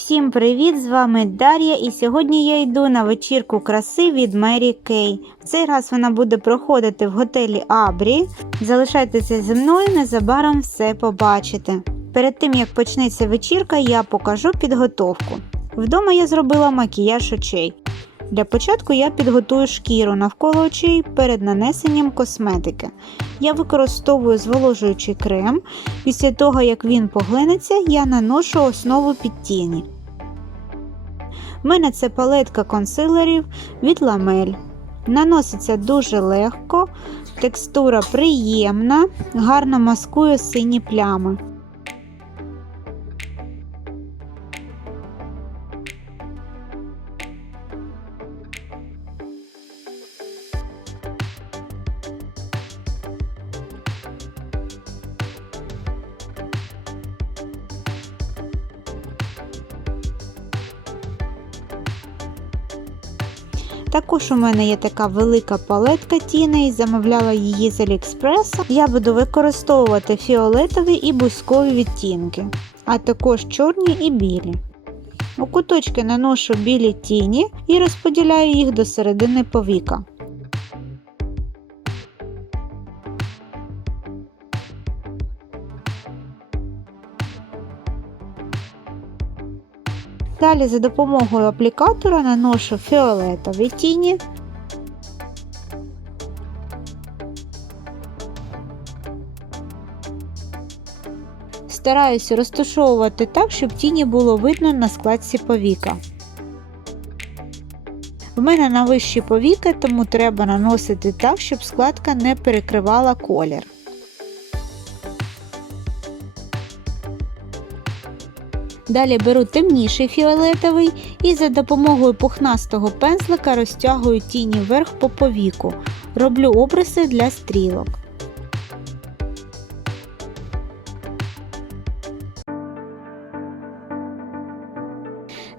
Всім привіт! З вами Дар'я, і сьогодні я йду на вечірку краси від Мері Кей. В цей раз вона буде проходити в готелі Абрі. Залишайтеся зі мною, незабаром все побачите. Перед тим як почнеться вечірка, я покажу підготовку. Вдома я зробила макіяж очей. Для початку я підготую шкіру навколо очей перед нанесенням косметики. Я використовую зволожуючий крем. Після того, як він поглинеться, я наношу основу під тіні. В мене це палетка консилерів від ламель. Наноситься дуже легко, текстура приємна, гарно маскує сині плями. Також у мене є така велика палетка тіней, замовляла її з Аліекспреса. Я буду використовувати фіолетові і бузькові відтінки, а також чорні і білі. У куточки наношу білі тіні і розподіляю їх до середини повіка. Далі за допомогою аплікатора наношу фіолетові тіні. Стараюся розташовувати так, щоб тіні було видно на складці повіка. В мене на вищі повіки, тому треба наносити так, щоб складка не перекривала колір. Далі беру темніший фіолетовий і за допомогою пухнастого пензлика розтягую тіні вверх по повіку. Роблю обриси для стрілок.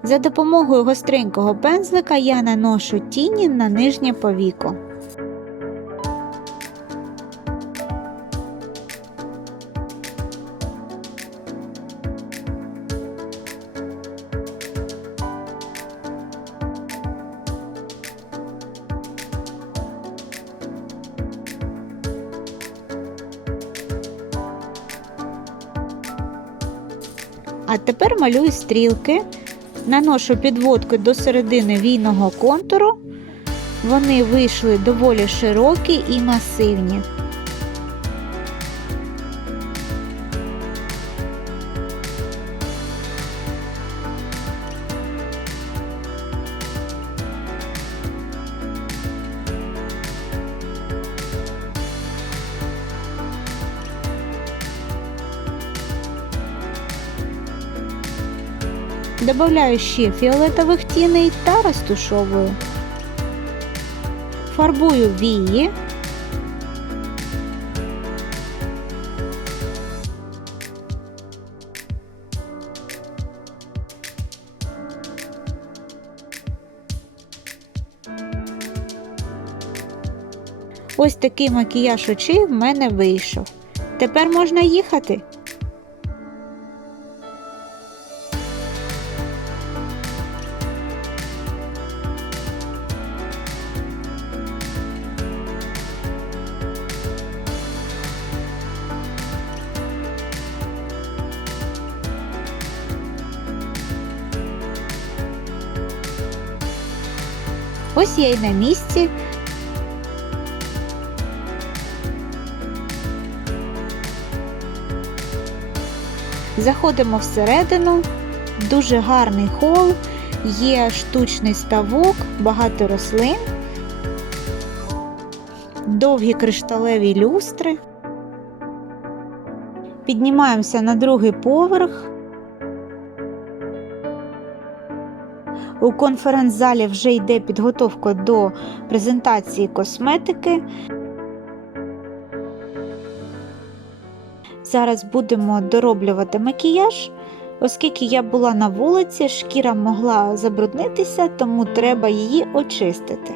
За допомогою гостренького пензлика я наношу тіні на нижнє повіко. А тепер малюю стрілки, наношу підводки до середини війного контуру. Вони вийшли доволі широкі і масивні. Добавляю ще фіолетових тіней та розтушовую. Фарбую вії. Ось такий макіяж очей в мене вийшов. Тепер можна їхати. Ось я й на місці. Заходимо всередину, дуже гарний хол, є штучний ставок, багато рослин, довгі кришталеві люстри. Піднімаємося на другий поверх. У конференц-залі вже йде підготовка до презентації косметики. Зараз будемо дороблювати макіяж. Оскільки я була на вулиці, шкіра могла забруднитися, тому треба її очистити.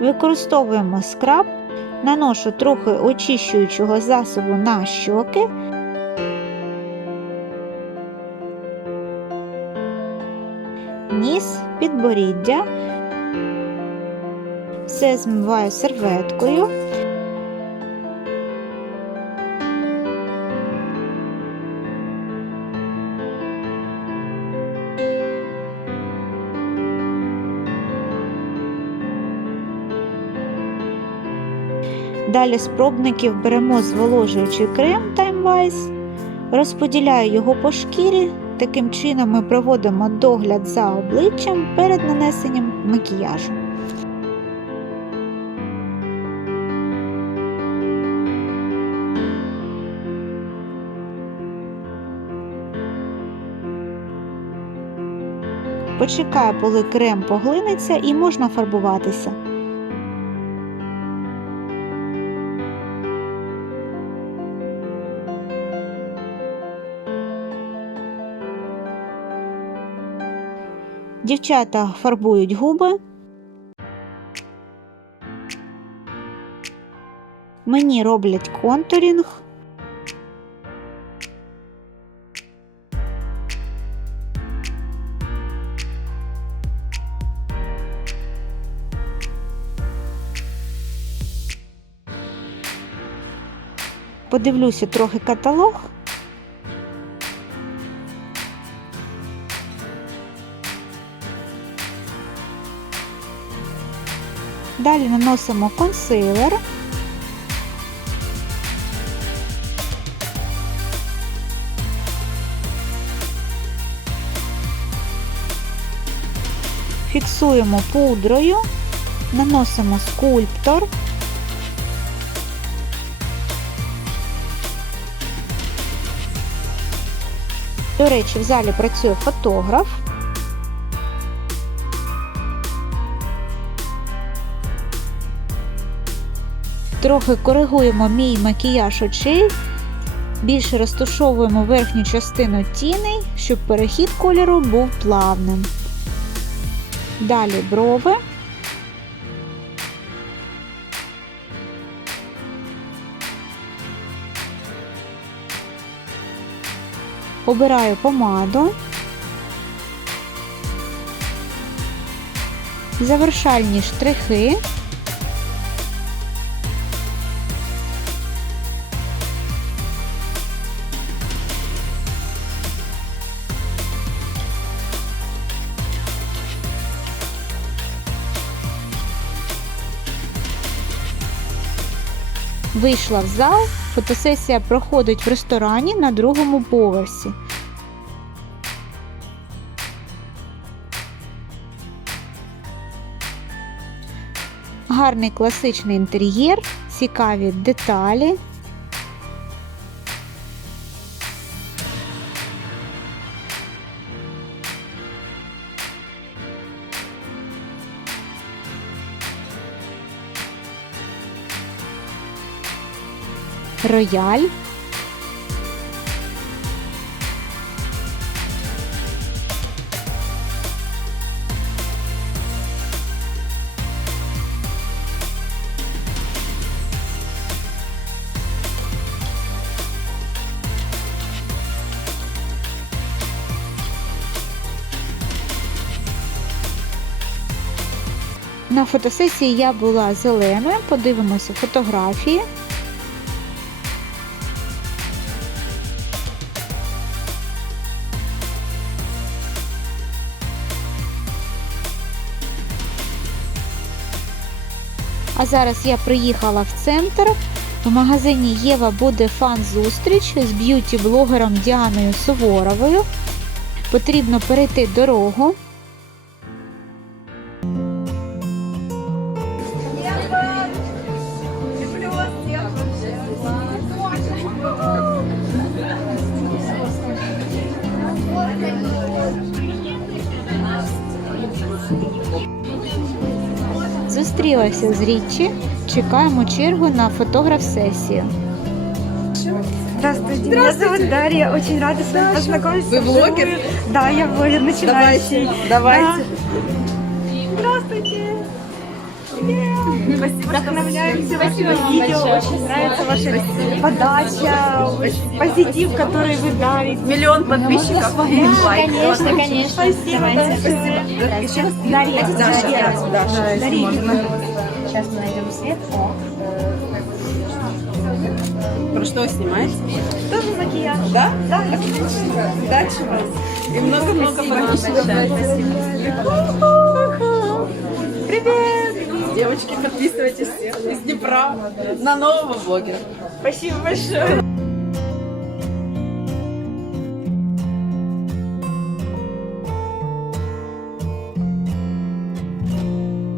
Використовуємо скраб, наношу трохи очищуючого засобу на щоки. Ніс, підборіддя. Все змиваю серветкою. Далі з пробників беремо зволожуючий крем Time Wise, розподіляю його по шкірі. Таким чином ми проводимо догляд за обличчям перед нанесенням макіяжу. Почекаю, коли крем поглинеться і можна фарбуватися. Дівчата фарбують губи. Мені роблять контурінг. Подивлюся трохи каталог. Далі наносимо консилер. Фіксуємо пудрою, наносимо скульптор. До речі, в залі працює фотограф. Трохи коригуємо мій макіяж очей, більше розташовуємо верхню частину тіней, щоб перехід кольору був плавним. Далі брови. Обираю помаду. Завершальні штрихи. Вийшла в зал. Фотосесія проходить в ресторані на другому поверсі. Гарний класичний інтер'єр, цікаві деталі. Рояль. На фотосесії я була зеленою, подивимося фотографії. А зараз я приїхала в центр. В магазині Єва буде фан-зустріч з б'юті-блогером Діаною Суворовою. Потрібно перейти дорогу. Зустрілася з Річі. Чекаємо чергу на фотограф-сесію. Здравствуйте, меня зовут Дарья, очень рада с вами познакомиться. Вы блогер? Да, я блогер начинающий. Давайте, давайте. Здравствуйте. Вдохновляемся вашим видео, очень нравится ваша подача, позитив, который вы дарите. Миллион подписчиков. лайк. Конечно, конечно. Спасибо большое. Дарья, Дарья, Дарья. Сейчас мы найдем свет. Про что снимаете? Тоже макияж. Да? Да. Удачи вам. И много-много подписчиков. Привет! Девочки, подписывайтесь из Днепра на нового блогера. Спасибо большое.